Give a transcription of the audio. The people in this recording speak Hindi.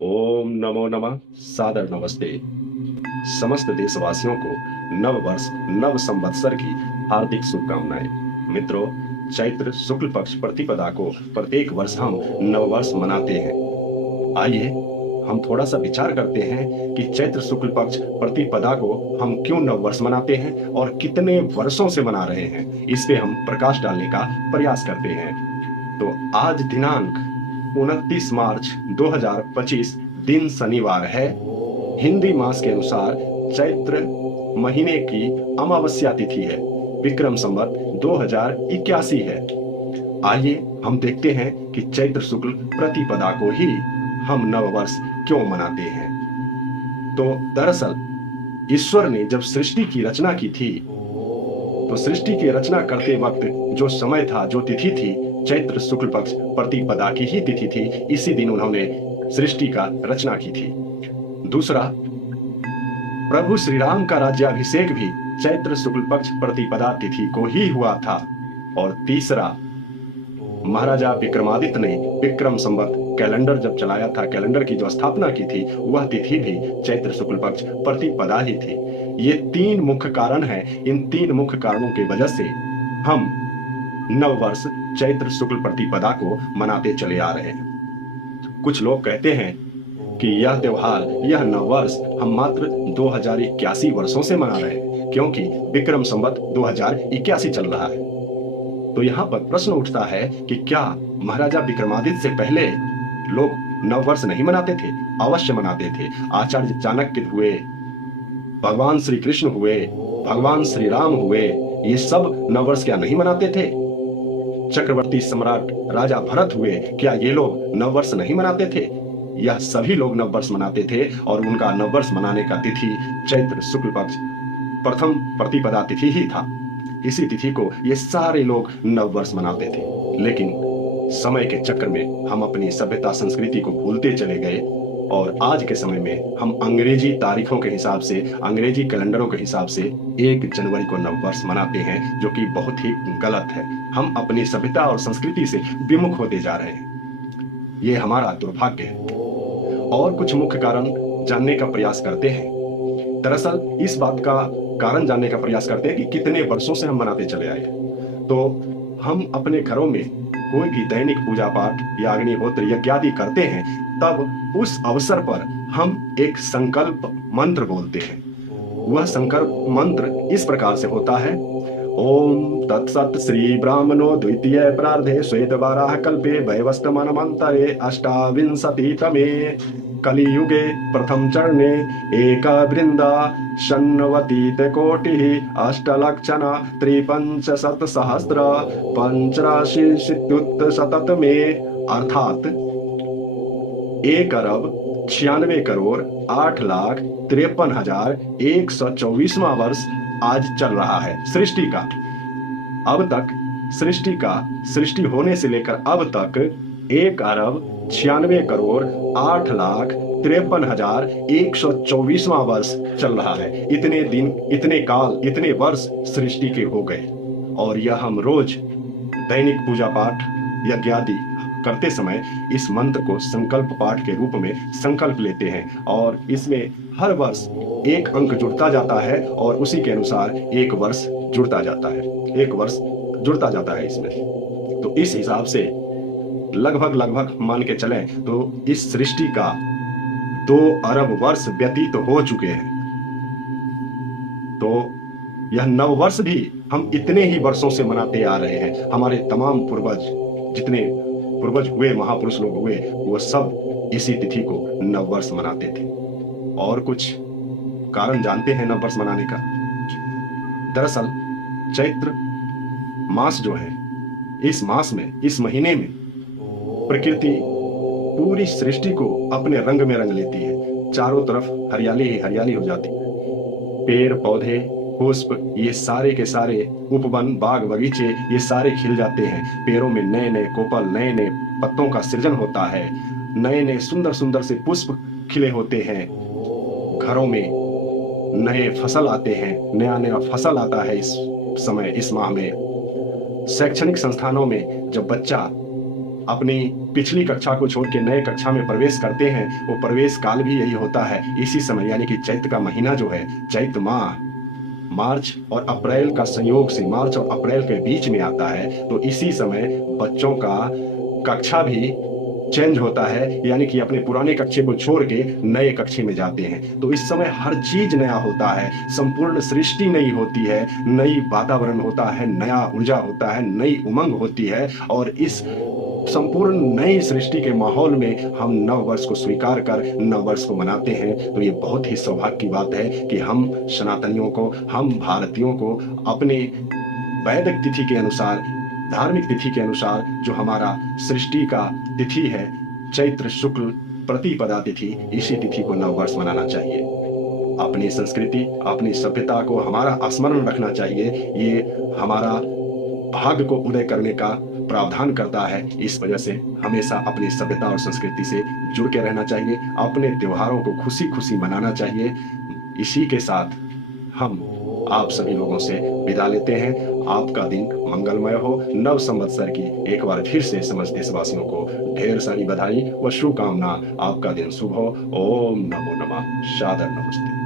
ओम नमो नमः। सादर नमस्ते। समस्त देशवासियों को नव वर्ष नव संवत्सर की हार्दिक शुभकामनाएं। मित्रों, चैत्र शुक्ल पक्ष प्रतिपदा को प्रत्येक वर्ष हम नव वर्ष मनाते हैं। आइए हम थोड़ा सा विचार करते हैं कि चैत्र शुक्ल पक्ष प्रतिपदा को हम क्यों नव वर्ष मनाते हैं और कितने वर्षों से मना रहे हैं। इस पे हम प्रकाश डालने का प्रयास करते हैं। तो आज दिनांक 29 मार्च 2025 दिन शनिवार है। हिंदी मास के अनुसार चैत्र महीने की अमावस्या तिथि है। विक्रम संवत 2081 है। आइए हम देखते हैं कि चैत्र शुक्ल प्रतिपदा को ही हम नववर्ष क्यों मनाते हैं। तो दरअसल ईश्वर ने जब सृष्टि की रचना की थी, तो सृष्टि की रचना करते वक्त जो समय था, जो तिथि थी, चैत्र शुक्ल पक्ष प्रतिपदा की ही तिथि थी। इसी दिन उन्होंने सृष्टि का रचना की थी। दूसरा, प्रभु श्री राम का राज्याभिषेक भी चैत्र शुक्ल पक्ष प्रतिपदा तिथि को ही हुआ था। और तीसरा, महाराजा विक्रमादित्य ने विक्रम संवत कैलेंडर जब चलाया था, कैलेंडर की जो स्थापना की थी, वह तिथि भी चैत्र शुक्ल पक्ष प्रतिपदा ही थी। ये तीन मुख्य कारण हैं। इन तीन मुख्य कारणों की वजह से हम नववर्ष चैत्र शुक्ल प्रतिपदा को मनाते चले आ रहे हैं। कुछ लोग कहते हैं कि यह त्योहार, यह नववर्ष हम मात्र 2081 वर्षों से मना रहे हैं, क्योंकि विक्रम संवत 2081 चल रहा है। तो यहाँ पर प्रश्न उठता है कि क्या महाराजा विक्रमादित्य से पहले लोग नववर्ष नहीं मनाते थे? अवश्य मनाते थे। आचार्य चाणक्य हुए, भगवान श्री कृष्ण हुए, भगवान श्री राम हुए, ये सब नववर्ष क्या नहीं मनाते थे? चक्रवर्ती सम्राट राजा भरत हुए, क्या ये लोग नववर्ष नहीं मनाते थे? यह सभी लोग नववर्ष मनाते थे और उनका नववर्ष मनाने का तिथि चैत्र शुक्ल पक्ष प्रथम प्रतिपदा तिथि ही था। इसी तिथि को ये सारे लोग नववर्ष मनाते थे। लेकिन समय के चक्कर में हम अपनी सभ्यता संस्कृति को भूलते चले गए और आज के समय में हम अंग्रेजी तारीखों के हिसाब से, अंग्रेजी कैलेंडरों के हिसाब से 1 जनवरी को नववर्ष मनाते हैं, जो कि बहुत ही गलत है। हम अपनी सभ्यता और संस्कृति से विमुख होते जा रहे हैं। ये हमारा दुर्भाग्य है। और कुछ मुख्य कारण जानने का प्रयास करते हैं। दरअसल इस बात का कारण जानने का प्रयास करते हैं कि कितने वर्षों से हम मनाते चले आए। तो हम अपने घरों में कोई भी दैनिक पूजा पाठ या अग्निहोत्र यज्ञादि करते हैं, तब उस अवसर पर हम एक संकल्प मंत्र बोलते हैं। वह संकल्प मंत्र इस प्रकार से होता है: ओम तत्सत श्री ब्राह्मणो द्वितीय प्रार्धे श्वेतवाराह कल्पे वैवस्वतमन्वन्तरे अष्टाविंशतितमे कलियुगे प्रथम चरणे एकवृन्दा षण्णवतिकोटिः अष्टलक्षण त्रिपञ्चशतसहस्र पंचाशीत्युत्तशततमे, अर्थात 1,96,08,53,124वां वर्ष आज चल रहा है सृष्टि का। अब तक सृष्टि होने से लेकर अब तक 1,96,08,53,124वां वर्ष चल रहा है। इतने दिन, इतने काल, इतने वर्ष सृष्टि के हो गए। और यह हम रोज दैनिक पूजा पाठ यज्ञादि करते समय इस मंत्र को संकल्प पाठ के रूप में संकल्प लेते हैं और इसमें हर वर्ष एक अंक जुड़ता जाता है और उसी के अनुसार एक वर्ष जुड़ता जाता है, एक वर्ष जुड़ता जाता है इसमें। तो इस हिसाब से लगभग मान के चलें तो इस सृष्टि का 2 अरब वर्ष व्यतीत हो चुके हैं। तो यह नववर्ष भी हम इतने ही वर्षों से मनाते आ रहे हैं। हमारे तमाम पूर्वज, जितने पूर्वज हुए, महापुरुष लोग हुए, वो सब इसी तिथि को नववर्ष मनाते थे। और कुछ कारण जानते हैं नववर्ष मनाने का। दरअसल चैत्र मास जो है, इस मास में, इस महीने में प्रकृति पूरी सृष्टि को अपने रंग में रंग लेती है। चारों तरफ हरियाली ही हरियाली हो जाती है। पेड़ पौधे, पुष्प, ये सारे के सारे, उपवन, बाग बगीचे, ये सारे खिल जाते हैं। पेड़ों में नए नए कोपल, नए नए पत्तों का सृजन होता है। नए नए सुंदर सुंदर से पुष्प खिले होते हैं। घरों में नए फसल आते हैं, नया नया फसल आता है इस समय, इस माह में। शैक्षणिक संस्थानों में जब बच्चा अपनी पिछली कक्षा को छोड़ के नए कक्षा में प्रवेश करते हैं, वो प्रवेश काल भी यही होता है। इसी समय यानी कि चैत्र का महीना जो है, चैत्र माह मार्च और अप्रैल का संयोग से मार्च और अप्रैल के बीच में आता है। तो इसी समय बच्चों का कक्षा भी चेंज होता है, यानी कि अपने पुराने कक्षे को छोड़ के नए कक्षे में जाते हैं। तो इस समय हर चीज नया होता है, संपूर्ण सृष्टि नई होती है, नई वातावरण होता है, नया ऊर्जा होता है, नई उमंग होती है। और इस संपूर्ण नई सृष्टि के माहौल में हम नव वर्ष को स्वीकार कर नव वर्ष को मनाते हैं। तो ये बहुत ही सौभाग्य की बात है कि हम सनातनियों को, हम भारतीयों को अपने वैदिक तिथि के अनुसार, धार्मिक तिथि के अनुसार, जो हमारा सृष्टि का तिथि है चैत्र शुक्ल प्रतिपदा तिथि, इसी तिथि को नव वर्ष मनाना चाहिए। अपनी संस्कृति, अपनी सभ्यता को हमारा स्मरण रखना चाहिए। ये हमारा भाग्य को उदय करने का प्रावधान करता है। इस वजह से हमेशा अपनी सभ्यता और संस्कृति से जुड़ के रहना चाहिए, अपने त्योहारों को खुशी खुशी मनाना चाहिए। इसी के साथ हम आप सभी लोगों से विदा लेते हैं। आपका दिन मंगलमय हो। नव संवत्सर की एक बार फिर से समस्त देशवासियों को ढेर सारी बधाई व शुभकामना। आपका दिन शुभ हो। ओम नमो नमः। सादर नमस्ते।